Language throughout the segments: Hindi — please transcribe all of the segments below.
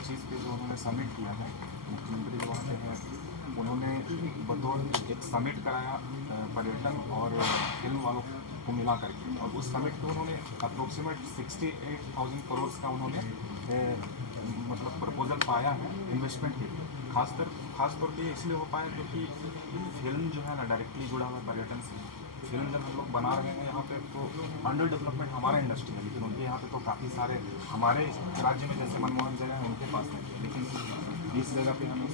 2025 पे जो उन्होंने समिट किया है, मुख्यमंत्री जो वहाँ पे हैं उन्होंने बतौर एक समिट कराया पर्यटन और फिल्म वालों को मिला करके, और उस समिट पे उन्होंने अप्रोक्सीमेट 68,000 करोड़ का उन्होंने मतलब प्रपोजल पाया है इन्वेस्टमेंट के लिए। खास तौर पे इसलिए हो पाया क्योंकि फिल्म जो है ना डायरेक्टली जुड़ा हुआ है पर्यटन से। फिल्म जब हम लोग बना रहे हैं यहाँ पे तो अंडर डेवलपमेंट हमारा इंडस्ट्री है, लेकिन उनके यहाँ पे तो काफ़ी सारे हमारे राज्य में जैसे मनमोहन जगह है उनके पास नहीं है, लेकिन इस जगह पे हमें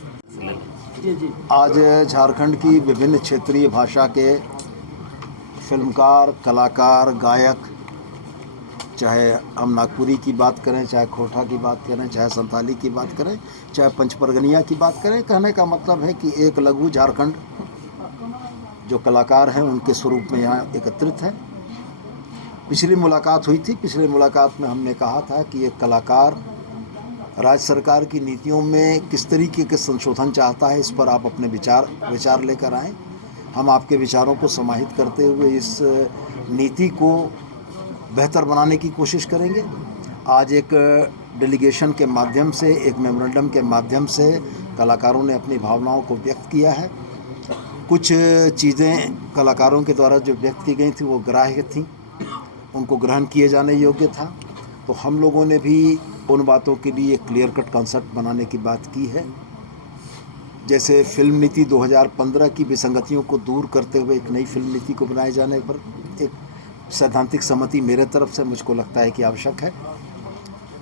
आज झारखंड की विभिन्न क्षेत्रीय भाषा के फिल्मकार, कलाकार, गायक, चाहे हम नागपुरी की बात करें, चाहे खोरठा की बात करें, चाहे संताली की बात करें, चाहे पंचपरगनिया की बात करें, कहने का मतलब है कि एक लघु झारखंड जो कलाकार हैं उनके स्वरूप में यहाँ एकत्रित है। पिछली मुलाकात हुई थी, पिछली मुलाकात में हमने कहा था कि एक कलाकार राज्य सरकार की नीतियों में किस तरीके के संशोधन चाहता है, इस पर आप अपने विचार लेकर आएँ। हम आपके विचारों को समाहित करते हुए इस नीति को बेहतर बनाने की कोशिश करेंगे। आज एक डेलीगेशन के माध्यम से, एक मेमोरेंडम के माध्यम से कलाकारों ने अपनी भावनाओं को व्यक्त किया है। कुछ चीज़ें कलाकारों के द्वारा जो व्यक्त की गई थी वो ग्राह्य थी, उनको ग्रहण किए जाने योग्य था। तो हम लोगों ने भी उन बातों के लिए एक क्लियर कट कॉन्सेप्ट बनाने की बात की है। जैसे फिल्म नीति 2015 की विसंगतियों को दूर करते हुए एक नई फिल्म नीति को बनाए जाने पर एक सैद्धांतिक सहमति मेरे तरफ से मुझको लगता है कि आवश्यक है।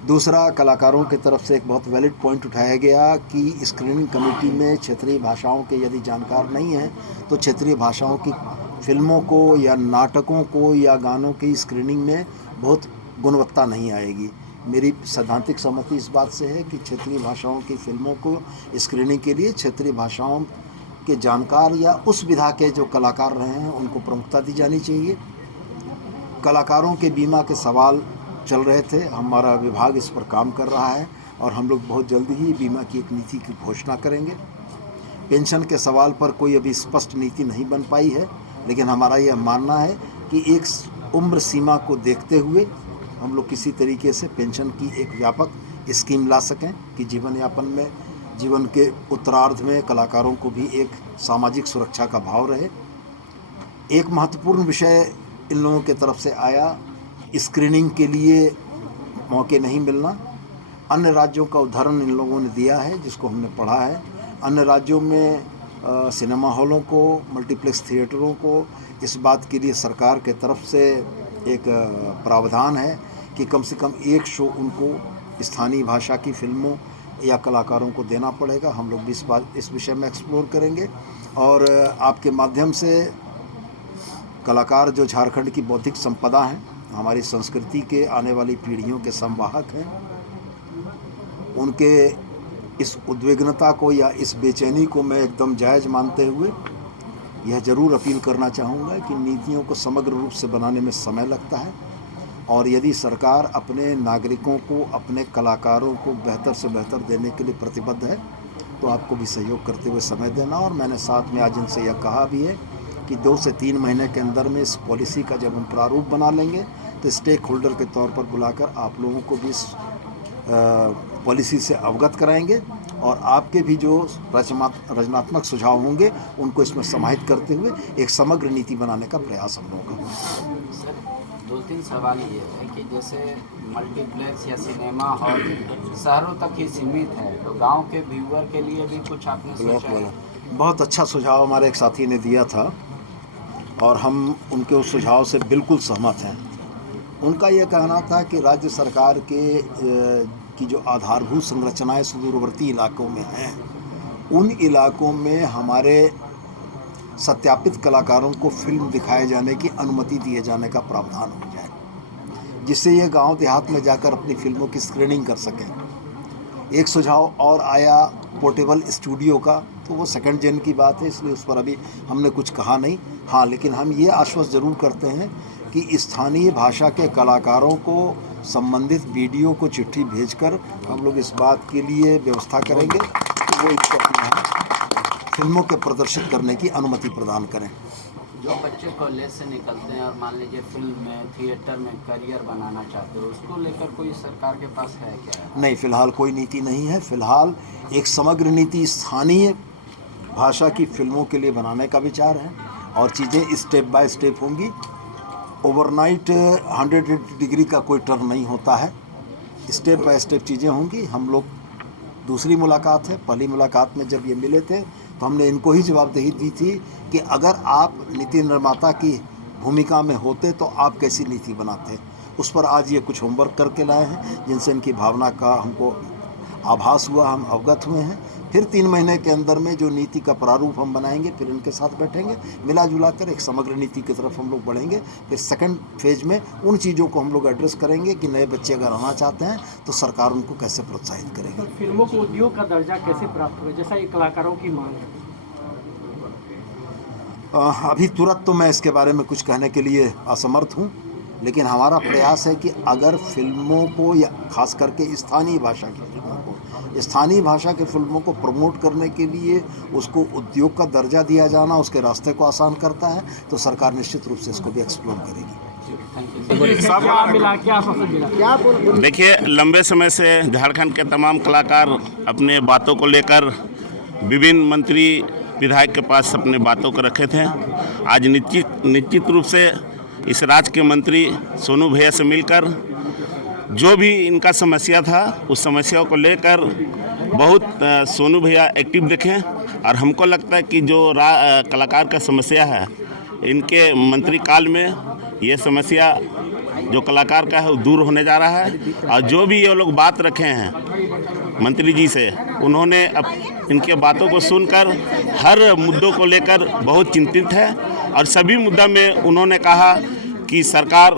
दूसरा, कलाकारों की तरफ से एक बहुत वैलिड पॉइंट उठाया गया कि स्क्रीनिंग कमेटी में क्षेत्रीय भाषाओं के यदि जानकार नहीं हैं तो क्षेत्रीय भाषाओं की फिल्मों को या नाटकों को या गानों की स्क्रीनिंग में बहुत गुणवत्ता नहीं आएगी। मेरी सैद्धांतिक सहमति इस बात से है कि क्षेत्रीय भाषाओं की फिल्मों को स्क्रीनिंग के लिए क्षेत्रीय भाषाओं के जानकार या उस विधा के जो कलाकार रहे हैं उनको प्रमुखता दी जानी चाहिए। कलाकारों के बीमा के सवाल चल रहे थे, हमारा विभाग इस पर काम कर रहा है और हम लोग बहुत जल्दी ही बीमा की एक नीति की घोषणा करेंगे। पेंशन के सवाल पर कोई अभी स्पष्ट नीति नहीं बन पाई है, लेकिन हमारा यह मानना है कि एक उम्र सीमा को देखते हुए हम लोग किसी तरीके से पेंशन की एक व्यापक स्कीम ला सकें कि जीवन के उत्तरार्ध में कलाकारों को भी एक सामाजिक सुरक्षा का भाव रहे। एक महत्वपूर्ण विषय इन लोगों के तरफ से आया, स्क्रीनिंग के लिए मौके नहीं मिलना। अन्य राज्यों का उदाहरण इन लोगों ने दिया है जिसको हमने पढ़ा है। अन्य राज्यों में सिनेमा हॉलों को, मल्टीप्लेक्स थिएटरों को इस बात के लिए सरकार के तरफ से एक प्रावधान है कि कम से कम एक शो उनको स्थानीय भाषा की फिल्मों या कलाकारों को देना पड़ेगा। हम लोग भी इस विषय में एक्सप्लोर करेंगे और आपके माध्यम से कलाकार जो झारखंड की बौद्धिक संपदा हैं, हमारी संस्कृति के आने वाली पीढ़ियों के संवाहक हैं, उनके इस उद्विग्नता को या इस बेचैनी को मैं एकदम जायज़ मानते हुए यह ज़रूर अपील करना चाहूँगा कि नीतियों को समग्र रूप से बनाने में समय लगता है और यदि सरकार अपने नागरिकों को, अपने कलाकारों को बेहतर से बेहतर देने के लिए प्रतिबद्ध है तो आपको भी सहयोग करते हुए समय देना। और मैंने साथ में आज इनसे यह कहा भी है कि 2 से 3 महीने के अंदर में इस पॉलिसी का जब हम प्रारूप बना लेंगे तो स्टेक होल्डर के तौर पर बुलाकर आप लोगों को भी इस पॉलिसी से अवगत कराएंगे और आपके भी जो रचनात्मक सुझाव होंगे उनको इसमें समाहित करते हुए एक समग्र नीति बनाने का प्रयास हम लोगों का। सर, 2-3 सवाल ये है कि जैसे मल्टीप्लेक्स या सिनेमा हॉल शहरों तक ही सीमित है, तो गांव के व्यूअर के लिए भी कुछ आपने सोचा है? बहुत अच्छा सुझाव हमारे एक साथी ने दिया था और हम उनके उस सुझाव से बिल्कुल सहमत हैं। उनका यह कहना था कि राज्य सरकार की जो आधारभूत संरचनाएं सुदूरवर्ती इलाकों में हैं, उन इलाकों में हमारे सत्यापित कलाकारों को फिल्म दिखाए जाने की अनुमति दिए जाने का प्रावधान हो जाए, जिससे ये गांव देहात में जाकर अपनी फिल्मों की स्क्रीनिंग कर सकें। एक सुझाव और आया पोर्टेबल स्टूडियो का, तो वो सेकंड जेन की बात है, इसलिए उस पर अभी हमने कुछ कहा नहीं। हाँ, लेकिन हम ये आश्वस्त ज़रूर करते हैं कि स्थानीय भाषा के कलाकारों को संबंधित वीडियो को चिट्ठी भेजकर हम लोग इस बात के लिए व्यवस्था करेंगे कि वो इसको अपने फिल्मों के प्रदर्शित करने की अनुमति प्रदान करें। जो बच्चे कॉलेज से निकलते हैं और मान लीजिए फिल्म में, थिएटर में करियर बनाना चाहते हो, उसको लेकर कोई सरकार के पास है क्या? नहीं, फिलहाल कोई नीति नहीं है। फिलहाल एक समग्र नीति स्थानीय भाषा की फिल्मों के लिए बनाने का विचार है और चीज़ें स्टेप बाय स्टेप होंगी। ओवरनाइट 100 डिग्री का कोई टर्न नहीं होता है, स्टेप बाय स्टेप चीज़ें होंगी। हम लोग दूसरी मुलाकात है, पहली मुलाकात में जब ये मिले थे तो हमने इनको ही जवाबदेही दी थी कि अगर आप नीति निर्माता की भूमिका में होते तो आप कैसी नीति बनाते। उस पर आज ये कुछ होमवर्क करके लाए हैं जिनसे इनकी भावना का हमको आभास हुआ, हम अवगत हुए हैं। फिर 3 महीने के अंदर में जो नीति का प्रारूप हम बनाएंगे, फिर इनके साथ बैठेंगे, मिला जुला कर एक समग्र नीति की तरफ हम लोग बढ़ेंगे। फिर सेकंड फेज में उन चीज़ों को हम लोग एड्रेस करेंगे कि नए बच्चे अगर आना चाहते हैं तो सरकार उनको कैसे प्रोत्साहित करेगी। फिल्मों को उद्योग का दर्जा कैसे प्राप्त होगा, जैसा ये कलाकारों की मांग है? अभी तुरंत तो मैं इसके बारे में कुछ कहने के लिए असमर्थ हूँ, लेकिन हमारा प्रयास है कि अगर फिल्मों को या खास करके स्थानीय भाषा की फिल्मों को, स्थानीय भाषा के फिल्मों को प्रमोट करने के लिए उसको उद्योग का दर्जा दिया जाना उसके रास्ते को आसान करता है, तो सरकार निश्चित रूप से इसको भी एक्सप्लोर करेगी। देखिए, लंबे समय से झारखंड के तमाम कलाकार अपने बातों को लेकर विभिन्न मंत्री विधायक के पास अपने बातों को रखे थे। आज निश्चित रूप से इस राज्य के मंत्री सोनू भैया से मिलकर जो भी इनका समस्या था उस समस्याओं को लेकर बहुत सोनू भैया एक्टिव दिखे और हमको लगता है कि जो कलाकार का समस्या है इनके मंत्री काल में ये समस्या जो कलाकार का है वो दूर होने जा रहा है। और जो भी ये लोग बात रखे हैं मंत्री जी से, उन्होंने अब इनके बातों को सुनकर हर मुद्दों को लेकर बहुत चिंतित है और सभी मुद्दा में उन्होंने कहा कि सरकार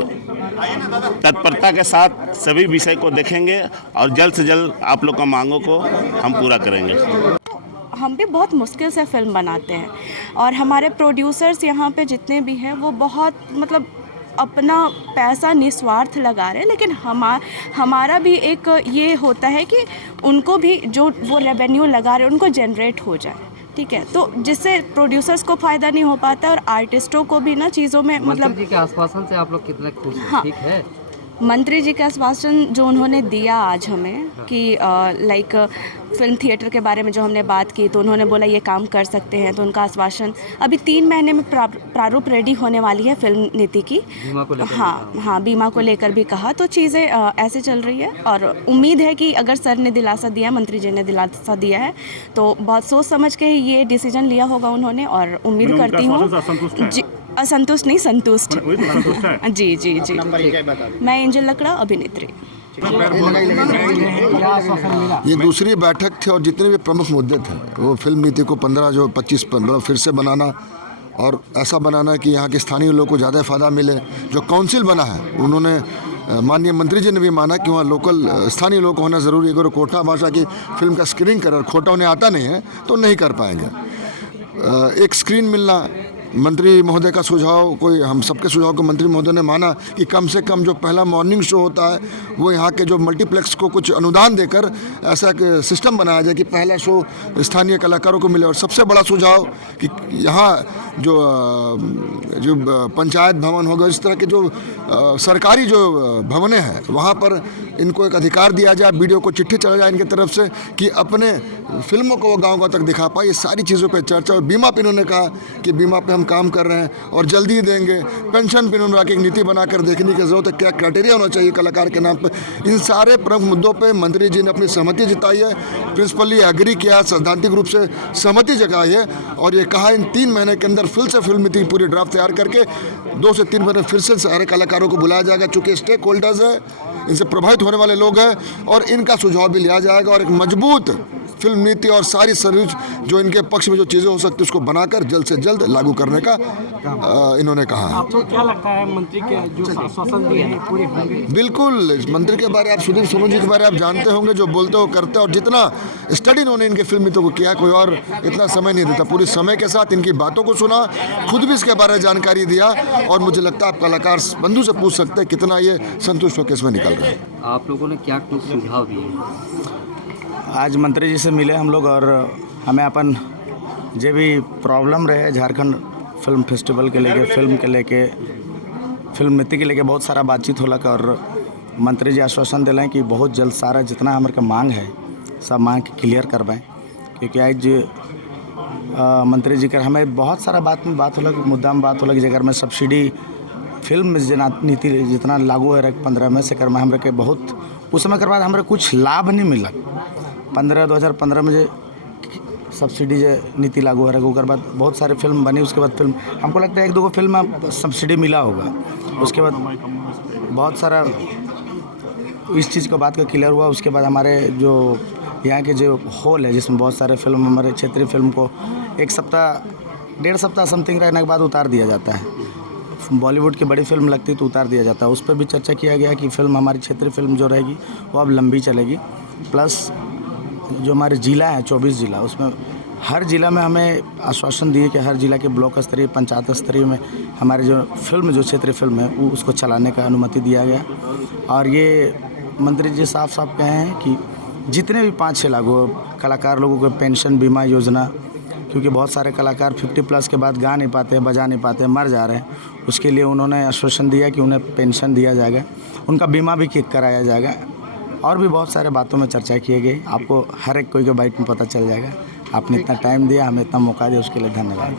तत्परता के साथ सभी विषय को देखेंगे और जल्द से जल्द आप लोग का मांगों को हम पूरा करेंगे। हम भी बहुत मुश्किल से फिल्म बनाते हैं और हमारे प्रोड्यूसर्स यहाँ पे जितने भी हैं वो बहुत मतलब अपना पैसा निस्वार्थ लगा रहे हैं, लेकिन हमारा भी एक ये होता है कि उनको भी जो वो रेवेन्यू लगा रहे हैं उनको जनरेट हो जाए, ठीक है। तो जिससे प्रोड्यूसर्स को फ़ायदा नहीं हो पाता और आर्टिस्टों को भी ना चीज़ों में मतलब मंत्री जी के आश्वासन से आप लोग कितने खुश हैं? हाँ, ठीक है। मंत्री जी का आश्वासन जो उन्होंने दिया आज हमें कि लाइक फिल्म थिएटर के बारे में जो हमने बात की तो उन्होंने बोला ये काम कर सकते हैं, तो उनका आश्वासन अभी 3 महीने में प्रारूप रेडी होने वाली है फिल्म नीति की। बीमा को लेकर हाँ, बीमा को लेकर भी कहा, तो चीज़ें ऐसे चल रही है और उम्मीद है कि अगर सर ने दिलासा दिया, मंत्री जी ने दिलासा दिया है तो बहुत सोच समझ के ये डिसीजन लिया होगा उन्होंने और उम्मीद करती हूँ जी। असंतुष्ट नहीं, संतुष्ट। जी। मैं एंजल लकड़ा, अभिनेत्री। ये दूसरी बैठक थी और जितने भी प्रमुख मुद्दे थे वो फिल्म नीति को 25 फिर से बनाना और ऐसा बनाना कि यहाँ के स्थानीय लोगों को ज़्यादा फ़ायदा मिले। जो काउंसिल बना है उन्होंने माननीय मंत्री जी ने भी माना कि वहाँ लोकल स्थानीय लोग होना ज़रूरी है। अगर कोटा भाषा की फिल्म का स्क्रीनिंग करे और खोटा उन्हें आता नहीं है तो नहीं कर पाएंगे। एक स्क्रीन मिलना, मंत्री महोदय का सुझाव, कोई हम सबके सुझाव को मंत्री महोदय ने माना कि कम से कम जो पहला मॉर्निंग शो होता है वो यहाँ के जो मल्टीप्लेक्स को कुछ अनुदान देकर ऐसा एक सिस्टम बनाया जाए कि पहला शो स्थानीय कलाकारों को मिले। और सबसे बड़ा सुझाव कि यहाँ जो पंचायत भवन होगा, इस तरह के जो सरकारी जो भवनें हैं वहाँ पर इनको एक अधिकार दिया जाए, वीडियो को चिट्ठी चला जाए इनके तरफ से कि अपने फिल्मों को वो गाँव तक दिखा पाए। ये सारी चीज़ों पर चर्चा। और बीमा पे इन्होंने कहा कि बीमा पे हम काम कर रहे हैं और जल्दी देंगे। पेंशन पे इन्होंने एक नीति बनाकर देखने की जरूरत है, क्या क्राइटेरिया होना चाहिए कलाकार के नाम पर। इन सारे प्रमुख मुद्दों पे मंत्री जी ने अपनी सहमति जताई है, प्रिंसिपली एग्री किया, सैद्धांतिक रूप से सहमति जताई है और ये कहा इन 3 महीने के अंदर फिर से फिल्म नीति की पूरी ड्राफ्ट तैयार करके 2 से 3 महीने फिर से सारे कलाकारों को बुलाया जाएगा। चूँकि स्टेक होल्डर्स है, इनसे प्रभावित होने वाले लोग हैं और इनका सुझाव भी लिया जाएगा और एक मजबूत फिल्म नीति और सारी सर्विस जो इनके पक्ष में जो चीज़ें हो सकती है उसको बनाकर जल्द से जल्द लागू करने का इन्होंने कहा। आपको क्या लगता है मंत्री के जो आश्वासन दिए हैं पूरे होंगे? बिल्कुल। मंत्री के बारे आप सुधीर सोनू जी के बारे आप जानते होंगे, जो बोलते हो करते और जितना स्टडी इन्होंने इनके फिल्म नीतियों को किया, कोई और इतना समय नहीं देता। पूरी समय के साथ इनकी बातों को सुना, खुद भी इसके बारे में जानकारी दिया और मुझे लगता है आप कलाकार बंधु से पूछ सकते हैं कितना ये संतुष्ट होकर इसमें निकल रहे हैं। आप लोगों ने क्या कुछ सुझाव दिए? आज मंत्री जी से मिले हम लोग और हमें अपन जो भी प्रॉब्लम रहे झारखंड फिल्म फेस्टिवल के लेके, फिल्म के लेके, फिल्म नीति के लेके बहुत सारा बातचीत होला और मंत्री जी आश्वासन दिलाएं कि बहुत जल्द सारा जितना हमारे का मांग है सब मांग क्लियर करवाएं, क्योंकि आज मंत्री जी कर हमें बहुत सारा बात होला, मुद्दा में बात होला कि जगह में सब्सिडी फिल्म में जना नीति जितना लागू है 15 में से कर में हमारे के बहुत उस समय के बाद हमारे कुछ लाभ नहीं मिला। 2015 में जो सब्सिडी जो नीति लागू है उसके बाद बहुत सारे फिल्म बनी, उसके बाद फिल्म हमको लगता है 1-2 फिल्म में सब्सिडी मिला होगा, उसके बाद बहुत सारा इस चीज़ का बात का क्लियर हुआ। उसके बाद हमारे जो यहाँ के जो हॉल है जिसमें बहुत सारे फिल्म हमारे क्षेत्रीय फिल्म को 1 सप्ताह 1.5 सप्ताह समथिंग रहने के बाद उतार दिया जाता है। बॉलीवुड की बड़ी फिल्म लगती तो उतार दिया जाता है, उस पर भी चर्चा किया गया कि फिल्म हमारी क्षेत्रीय फिल्म जो रहेगी वो अब लंबी चलेगी। प्लस जो हमारे ज़िला है 24 ज़िला, उसमें हर ज़िला में हमें आश्वासन दिए कि हर ज़िला के ब्लॉक स्तरीय पंचायत स्तरीय में हमारे जो फिल्म जो क्षेत्रीय फिल्म है वो उसको चलाने का अनुमति दिया गया। और ये मंत्री जी साफ साफ कहे हैं कि जितने भी 5-6 लागू कलाकार लोगों को पेंशन बीमा योजना, क्योंकि बहुत सारे कलाकार 50+ के बाद गा नहीं पाते, बजा नहीं पाते, मर जा रहे हैं, उसके लिए उन्होंने आश्वासन दिया कि उन्हें पेंशन दिया जाएगा, उनका बीमा भी किक कराया जाएगा। और भी बहुत सारे बातों में चर्चा की गई, आपको हर एक कोई के बाइट में पता चल जाएगा। आपने इतना टाइम दिया, हमें इतना मौका दिया, उसके लिए धन्यवाद।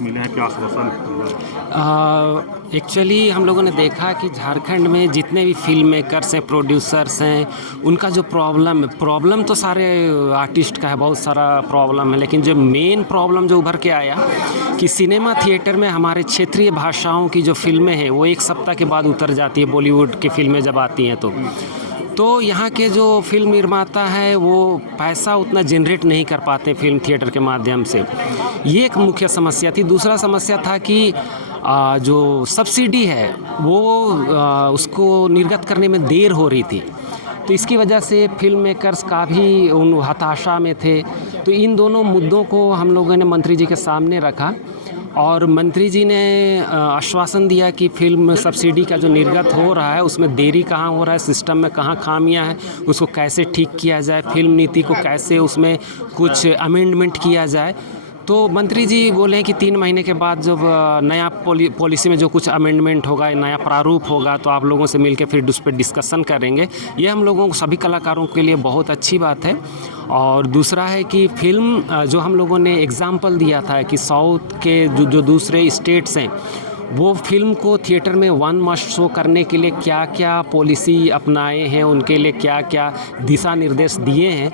मिले हैं क्या आश्वासन? एक्चुअली हम लोगों ने देखा कि झारखंड में जितने भी फिल्म मेकर्स हैं, प्रोड्यूसर्स हैं, उनका जो प्रॉब्लम तो सारे आर्टिस्ट का है, बहुत सारा प्रॉब्लम है, लेकिन जो मेन प्रॉब्लम जो उभर के आया कि सिनेमा थिएटर में हमारे क्षेत्रीय भाषाओं की जो फिल्में हैं वो 1 सप्ताह के बाद उतर जाती है, बॉलीवुड की फिल्में जब आती हैं तो यहाँ के जो फिल्म निर्माता है वो पैसा उतना जनरेट नहीं कर पाते फिल्म थिएटर के माध्यम से। ये एक मुख्य समस्या थी। दूसरा समस्या था कि जो सब्सिडी है वो उसको निर्गत करने में देर हो रही थी, तो इसकी वजह से फिल्म मेकर्स का भी उन हताशा में थे। तो इन दोनों मुद्दों को हम लोगों ने मंत्री जी के सामने रखा और मंत्री जी ने आश्वासन दिया कि फिल्म सब्सिडी का जो निर्गत हो रहा है उसमें देरी कहाँ हो रहा है, सिस्टम में कहाँ खामियां हैं, उसको कैसे ठीक किया जाए, फिल्म नीति को कैसे उसमें कुछ अमेंडमेंट किया जाए। तो मंत्री जी बोले हैं कि 3 महीने के बाद जब नया पॉलिसी में जो कुछ अमेंडमेंट होगा, नया प्रारूप होगा, तो आप लोगों से मिलकर फिर उस पर डिस्कशन करेंगे। ये हम लोगों को सभी कलाकारों के लिए बहुत अच्छी बात है। और दूसरा है कि फिल्म जो हम लोगों ने एग्जाम्पल दिया था कि साउथ के जो दूसरे स्टेट्स हैं वो फिल्म को थिएटर में 1 मस्ट शो करने के लिए क्या क्या पॉलिसी अपनाए हैं, उनके लिए क्या क्या दिशा निर्देश दिए हैं,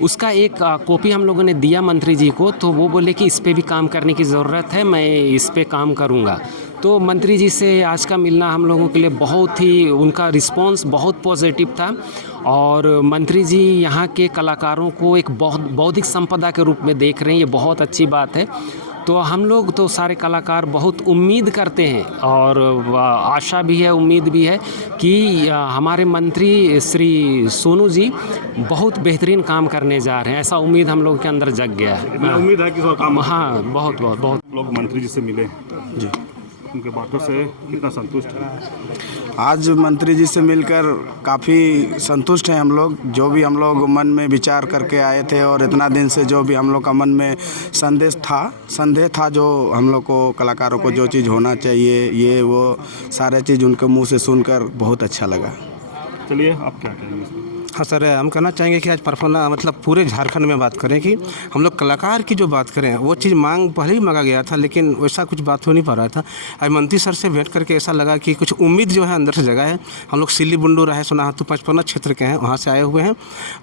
उसका एक कॉपी हम लोगों ने दिया मंत्री जी को। तो वो बोले कि इस पे भी काम करने की ज़रूरत है, मैं इस पे काम करूँगा। तो मंत्री जी से आज का मिलना हम लोगों के लिए बहुत ही, उनका रिस्पांस बहुत पॉजिटिव था और मंत्री जी यहाँ के कलाकारों को एक बौद्धिक संपदा के रूप में देख रहे हैं, ये बहुत अच्छी बात है। तो हम लोग तो सारे कलाकार बहुत उम्मीद करते हैं और आशा भी है, उम्मीद भी है कि हमारे मंत्री श्री सोनू जी बहुत बेहतरीन काम करने जा रहे हैं, ऐसा उम्मीद हम लोग के अंदर जग गया है। उम्मीद है कि काम हाँ बहुत लोग मंत्री जी से मिले जी, उनके बातों से कितना संतुष्ट है? आज मंत्री जी से मिलकर काफ़ी संतुष्ट हैं हम लोग। जो भी हम लोग मन में विचार करके आए थे और इतना दिन से जो भी हम लोग का मन में संदेह था जो हम लोग को कलाकारों को जो चीज़ होना चाहिए ये वो सारे चीज़ उनके मुंह से सुनकर बहुत अच्छा लगा। चलिए आप क्या कहेंगे इसमें? हाँ सर, हम कहना चाहेंगे कि आज परफॉर्मेंस मतलब पूरे झारखंड में बात करें कि हम लोग कलाकार की जो बात करें वो चीज़ मांग पहले ही मांगा गया था, लेकिन वैसा कुछ बात हो नहीं पा रहा था। आज मंत्री सर से भेंट करके ऐसा लगा कि कुछ उम्मीद जो है अंदर से जगह है। हम लोग सिल्ली बुंडू रहे सोनाहातू पचपना क्षेत्र के हैं, वहाँ से आए हुए हैं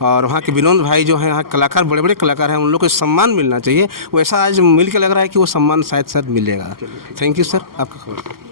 और वहाँ के विनोद भाई जो हैं, यहाँ कलाकार बड़े बड़े कलाकार हैं, उन लोग को सम्मान मिलना चाहिए। वैसा आज मिल के लग रहा है कि वो सम्मान शायद मिलेगा। थैंक यू सर, आपका खबर।